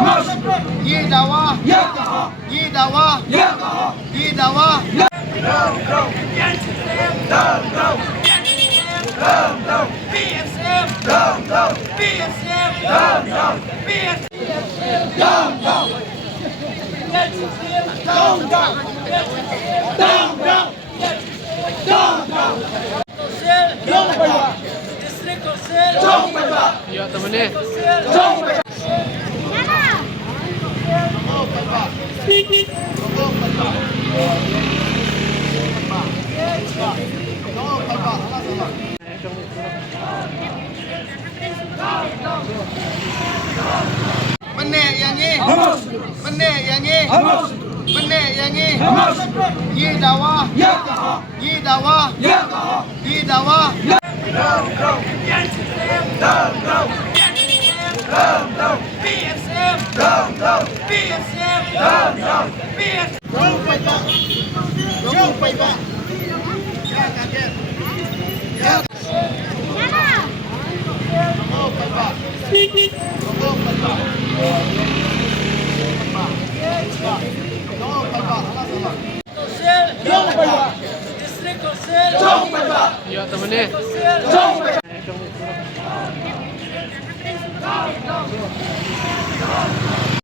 Yi dawa. Yi dawa. Yi dawa. Ya temennya. Menek yang ni. Menek yang ni. Menek yang ni. Yi dawa. Yi dawa. Yi dawa. Jom pai ba. Ya kaget. Ya. Oh pai ba. Oh pai ba. Ya temennya.